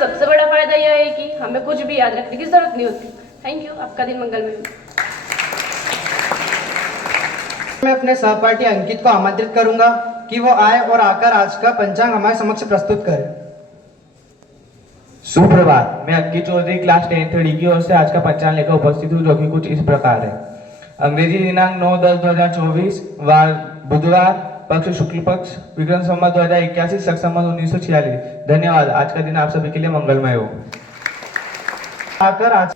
सबसे बड़ा फायदा यह है कि हमें कुछ भी याद रखने की जरूरत नहीं होती। थैंक यू, आपका दिन मंगलमय हो। मैं अपने सहपाठी अंकित को आमंत्रित करूंगा कि वो आए और आकर आज का पंचांग हमारे समक्ष प्रस्तुत करे। सुप्रभात, मैं अंकित चौधरी क्लास 10th डी की ओर से आज का पंचांग लेकर उपस्थित हूँ, जो कि कुछ इस प्रकार है। अंग्रेजी दिनांक 9/10/2024, वार बुधवार, पक्ष शुक्ल पक्ष, विक्रम संवत 2081, शक संवत 1946। धन्यवाद। आज का दिन आप सभी के लिए मंगलमय हो। आकर आज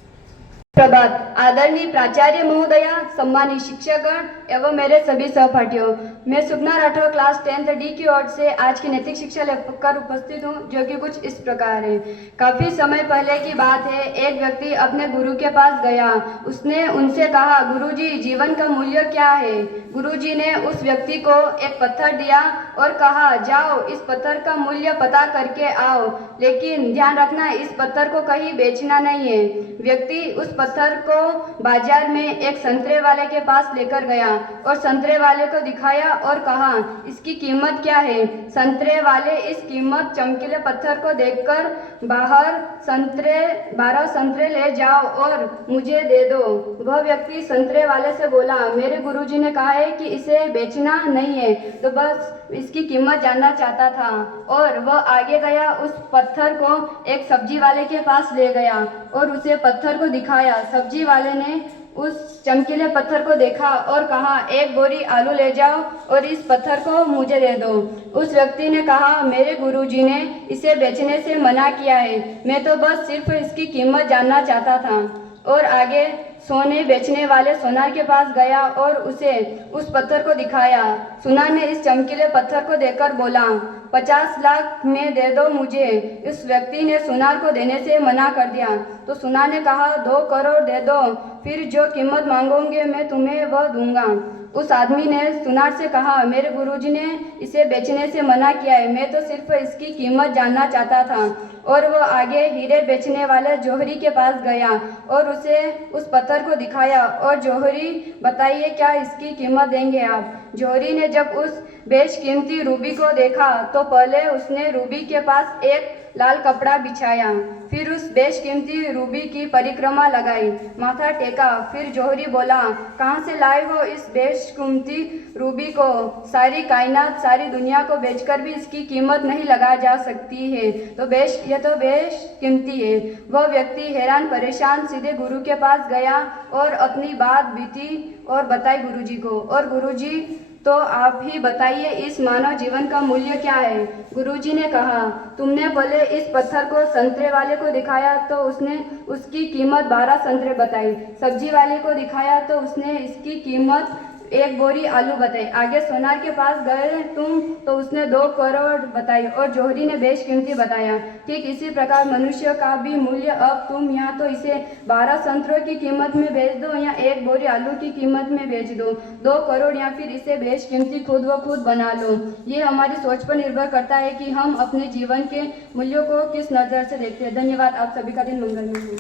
प्रभात। आदरणीय प्राचार्य महोदया, सम्मानित शिक्षकगण एवं मेरे सभी सहपाठियों, मैं सुगना राठौर क्लास 10th डी की ओर से आज की नैतिक शिक्षा लेकर उपस्थित हूँ, जो कि कुछ इस प्रकार है। काफी समय पहले की बात है, एक व्यक्ति अपने गुरु के पास गया। उसने उनसे कहा, गुरुजी, जीवन का मूल्य क्या है? गुरुजी ने उस व्यक्ति को एक पत्थर दिया और कहा, जाओ इस पत्थर का मूल्य पता करके आओ, लेकिन ध्यान रखना इस पत्थर को कहीं बेचना नहीं है। व्यक्ति उस पत्थर को बाजार में एक संतरे वाले के पास लेकर गया और संतरे वाले को दिखाया और कहा, इसकी कीमत क्या है? संतरे वाले इस कीमत चमकीले पत्थर को देखकर 12 संतरे ले जाओ और मुझे दे दो। वह व्यक्ति संतरे वाले से बोला, मेरे गुरुजी ने कहा है कि इसे बेचना नहीं है, तो बस इसकी कीमत जानना चाहता था। और वह आगे गया, उस पत्थर को एक सब्जी वाले के पास ले गया और उसे पत्थर को दिखाया। सब्जी वाले ने उस चमकीले पत्थर को देखा और कहा, एक बोरी आलू ले जाओ और इस पत्थर को मुझे दे दो। उस व्यक्ति ने कहा, मेरे गुरुजी ने इसे बेचने से मना किया है, मैं तो बस सिर्फ इसकी कीमत जानना चाहता था। और आगे सोने बेचने वाले सोनार के पास गया और उसे उस पत्थर को दिखाया। सुनार ने इस चमकीले पत्थर को देखकर बोला, 50 लाख में दे दो मुझे। इस व्यक्ति ने सुनार को देने से मना कर दिया, तो सुनार ने कहा, 2 करोड़ दे दो, फिर जो कीमत मांगोगे मैं तुम्हें वह दूंगा। उस आदमी ने सुनार से कहा, मेरे गुरुजी ने इसे बेचने से मना किया है, मैं तो सिर्फ इसकी कीमत जानना चाहता था। और वो आगे हीरे बेचने वाले जौहरी के पास गया और उसे उस पत्थर को दिखाया और जौहरी, बताइए क्या इसकी कीमत देंगे आप? जौहरी ने जब उस बेशकीमती रूबी को देखा तो पहले उसने रूबी के पास एक लाल कपड़ा बिछाया, फिर उस बेशकीमती रूबी की परिक्रमा लगाई, माथा टेका। फिर जौहरी बोला, कहाँ से लाए हो इस बेशकीमती रूबी को? सारी कायनात, सारी दुनिया को बेचकर भी इसकी कीमत नहीं लगा जा सकती है, तो यह तो बेशकीमती है। वह व्यक्ति हैरान परेशान सीधे गुरु के पास गया और अपनी बात बीती और बताई गुरुजी को। और गुरुजी, तो आप ही बताइए इस मानव जीवन का मूल्य क्या है? गुरुजी ने कहा, तुमने पहले इस पत्थर को संतरे वाले को दिखाया तो उसने उसकी कीमत 12 संतरे बताई। सब्जी वाले को दिखाया तो उसने इसकी कीमत 1 बोरी आलू बताई। आगे सोनार के पास गए तुम तो उसने 2 करोड़ बताई और जौहरी ने बेशकीमती बताया। ठीक इसी प्रकार मनुष्य का भी मूल्य, अब तुम या तो इसे 12 संतरों की कीमत में बेच दो या 1 बोरी आलू की कीमत में बेच दो, 2 करोड़, या फिर इसे बेशकीमती खुद व खुद बना लो। ये हमारी सोच पर निर्भर करता है कि हम अपने जीवन के मूल्यों को किस नज़र से देखते हैं। धन्यवाद। आप सभी का दिन मंगलमय हो।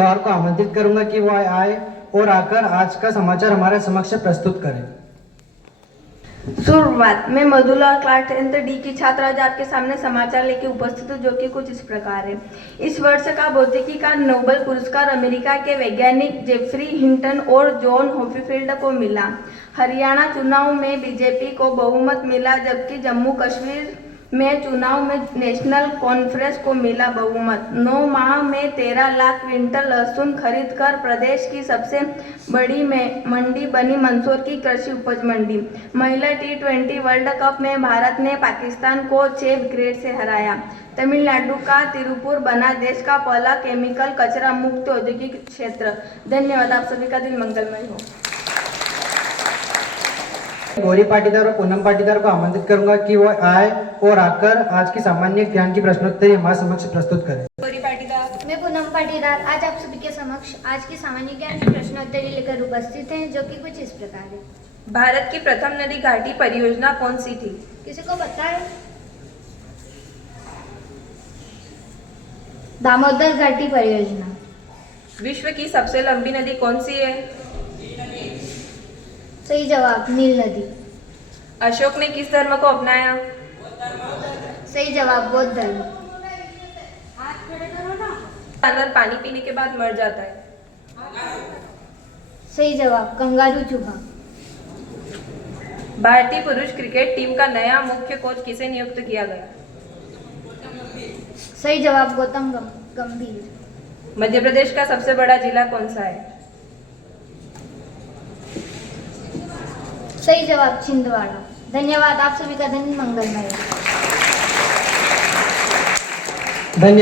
और को आमंत्रित करूंगा कि वो आए और आकर आज का समाचार हमारे समक्ष प्रस्तुत करें। सुप्रभात, मैं मधुला क्लास 10th डी की छात्रा आज आपके सामने समाचार लेके उपस्थित हूँ, जो कि कुछ इस प्रकार है। इस वर्ष का भौतिकी का नोबेल पुरस्कार अमेरिका के वैज्ञानिक जेफरी हिंटन और जॉन हॉपीफील्ड को मिला। हरियाणा चुनाव में बीजेपी को बहुमत मिला, जबकि जम्मू कश्मीर में चुनाव में नेशनल कॉन्फ्रेंस को मिला बहुमत। 9 माह में 13 लाख क्विंटल लहसुन खरीदकर प्रदेश की सबसे बड़ी मंडी बनी मंदसौर की कृषि उपज मंडी। महिला T20 वर्ल्ड कप में भारत ने पाकिस्तान को 6 विकेट से हराया। तमिलनाडु का तिरुपुर बना देश का पहला केमिकल कचरा मुक्त औद्योगिक क्षेत्र। धन्यवाद। आप सभी का दिन मंगलमय हो। गौरी पाटीदार और पूनम पाटीदार को आमंत्रित करूंगा कि वो आए और आकर आज की सामान्य ज्ञान की प्रश्नोत्तरी हमारे समक्ष प्रस्तुत करें। गौरी पाटीदार, मैं पूनम पाटीदार आज आप सभी के समक्ष आज की सामान्य ज्ञान की प्रश्नोत्तरी लेकर उपस्थित हैं, जो कि कुछ इस प्रकार है। भारत की प्रथम नदी घाटी परियोजना कौन सी थी? किसी को पता है? दामोदर घाटी परियोजना। विश्व की सबसे लंबी नदी कौन सी है? सही जवाब, नील नदी। अशोक ने किस धर्म को अपनाया? सही जवाब बौद्ध धर्म। जानवर पानी पीने के बाद मर जाता है। सही जवाब कंगारू चूहा। भारतीय पुरुष क्रिकेट टीम का नया मुख्य कोच किसे नियुक्त किया गया? सही जवाब गौतम गंभीर। मध्य प्रदेश का सबसे बड़ा जिला कौन सा है? सही जवाब छिंदवाड़ा। धन्यवाद, आप सभी का दिन मंगलमय हो। धन्यवाद।